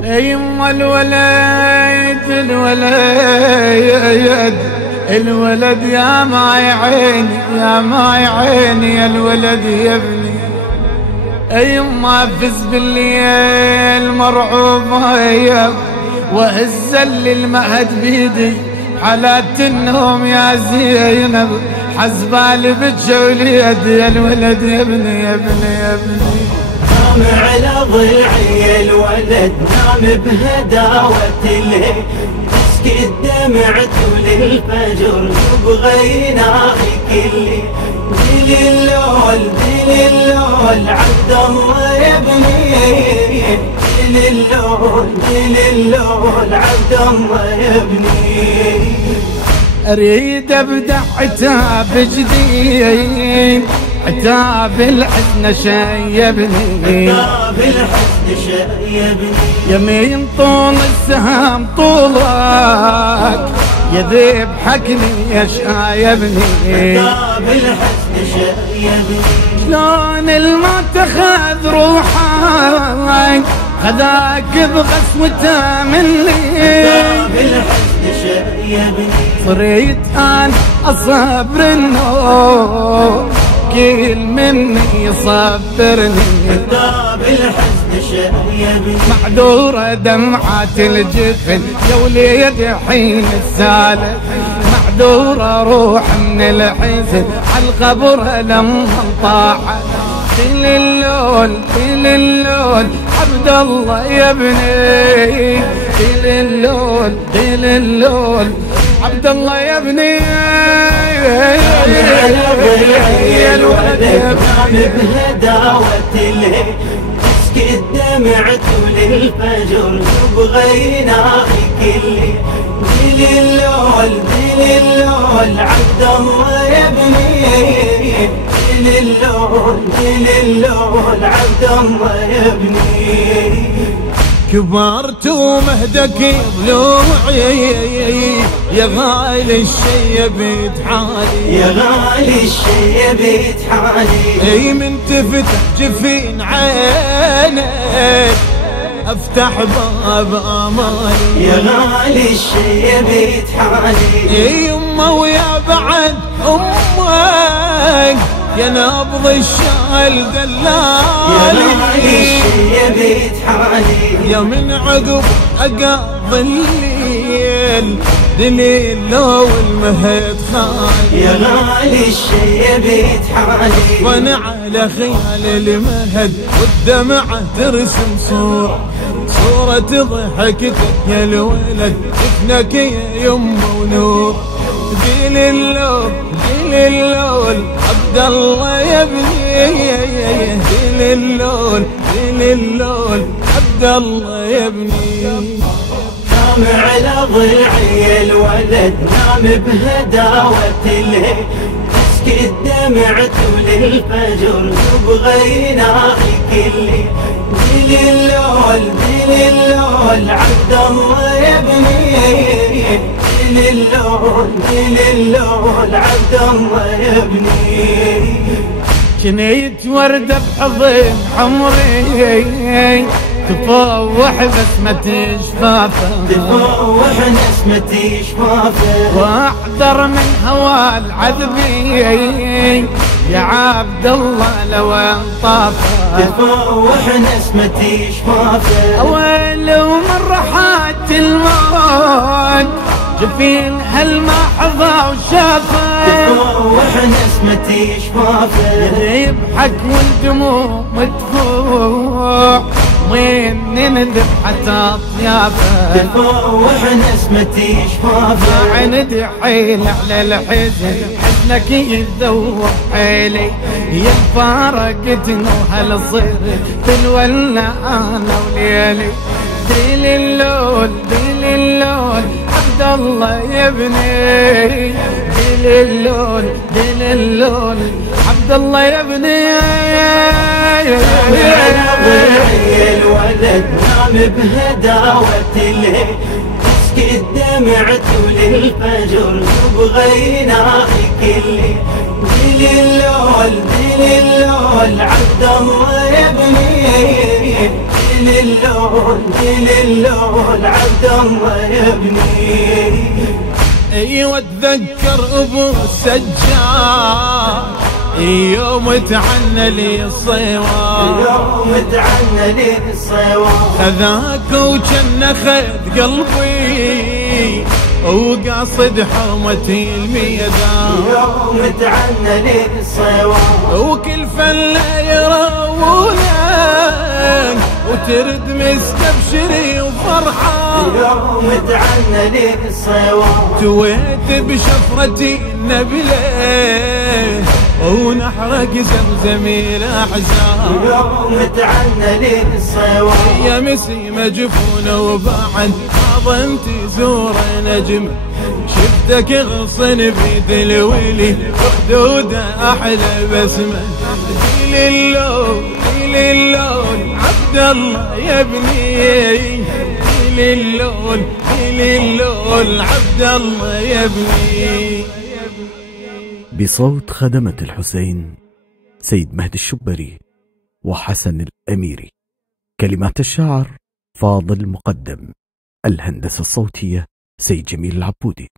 يما الولد يا ماي عيني يا ماي عيني يا الولد يا ابني. يما فز بالليل مرعوبة وهزل المهد بيدي حالات النوم يا زينب حزبالي بتجولي يا الولد يا ابني يا ابني يا ابني. نام على ضلعي الولد نام بهداوة الليل تسكت دمعته للفجر تبغى يناخي كلي. دل اللول عبد الله يا ابني دل اللول عبد الله يا ابني. اريد ابدع عتاب جديد عتاب الحزن شيبني عتاب الحزن شيبني. يمين طول السهم طولك يذيب حكني يا شايبني. عتاب الحزن شيبني. شلون الما تخذ روحك خذاك بغسوته مني. عتاب الحزن شيبني. صريت أن أصبر النوم كل مني يصبرني. عتاب الحزن شيبني. معذورة دمعات الجفن يا وليد حين السالف معذورة روح من الحزن عالقبر لما طاحت. دل اللول عبد الله يا ابني دل اللول عبد الله يا ابني. يا الولد نام بهداوة الليل تسكت دمعته للفجر تبغى يناخي كلي. دل اللول عبد الله يا ابني دل اللول عبد الله يا ابني. كبرت ومهدك ضلوعي يا غالي الشيبت حالي يا غالي الشيبت حالي. اي من تفتح جفين عينك افتح باب امالي. يا غالي الشيبت حالي. اي يما ويا بعد امك يا نبض الشال دلالي. يا غالي الشيبت حالي. يا من عقب اقض الليل دليل لو المهد خالي. يا غالي الشيبت حالي. وانا على خيال المهد والدمعة ترسم صورة ضحكتك يا الولد ابنك يا يمه ونور. دل اللول عبد الله يا ابني دل اللول عبد الله يا ابني. نام على ضلعي الولد نام بهداوة الليل تسكت دمعته للفجر تبغى يناخي كلي. دل اللول عبد الله يا ابني دل اللول عبد الله يا ابني. جنيت وردة بحضن حمري تفوح بسمة شفافه تفوح نسمة شفافه. واحذر من هوى العذبي يا عبد الله لو انطافه. تفوح نسمة شفافه. ولو من رحات الموت جفين هل ما حظى وشافه. تفوح نسمة شفافه. يضحك والدموع مدفوع وين نندب حتى اطيافه. تفوح نسمة شفافه. عندي حيل على الحزن حزنك يذوق حيلي يا فارقتنا وهل صرت تلولى انا وليلي. دل اللول عبد الله يا ابني دل اللول عبد الله يا ابني. الولد نام بهداوة الليل تسكت دمعته للفجر تبغى يناخي كلي. دل اللول عبد الله يا ابني دل اللول اللون عبد الله يبني. ايوه اتذكر ابو السجاد يوم تعنى لي الصيوان، يوم تعنى لي الصيوان، خذاك وجنة خذ قلبي وقاصد حومتي الميدان، يوم تعنى لي الصيوان، وكل فلة يراونك وترد مستبشري وفرحان، يوم تعنى لي الصيوان، تويت بشفرتي النبلة ونحرق زمزمي الأحزان، يوم تعنى لي الصيوان، يا مسيمة جفونة وبعد حضنتي زور نجم، شفتك غصن بيد الولي وخدودة أحلى بسمة، ديل اللون عبد الله يبني، ديل اللون عبد الله يبني. بصوت خدمة الحسين سيد مهدي الشبري وحسن الأميري، كلمات الشاعر فاضل مقدم، الهندسة الصوتية سيد جميل العبودي.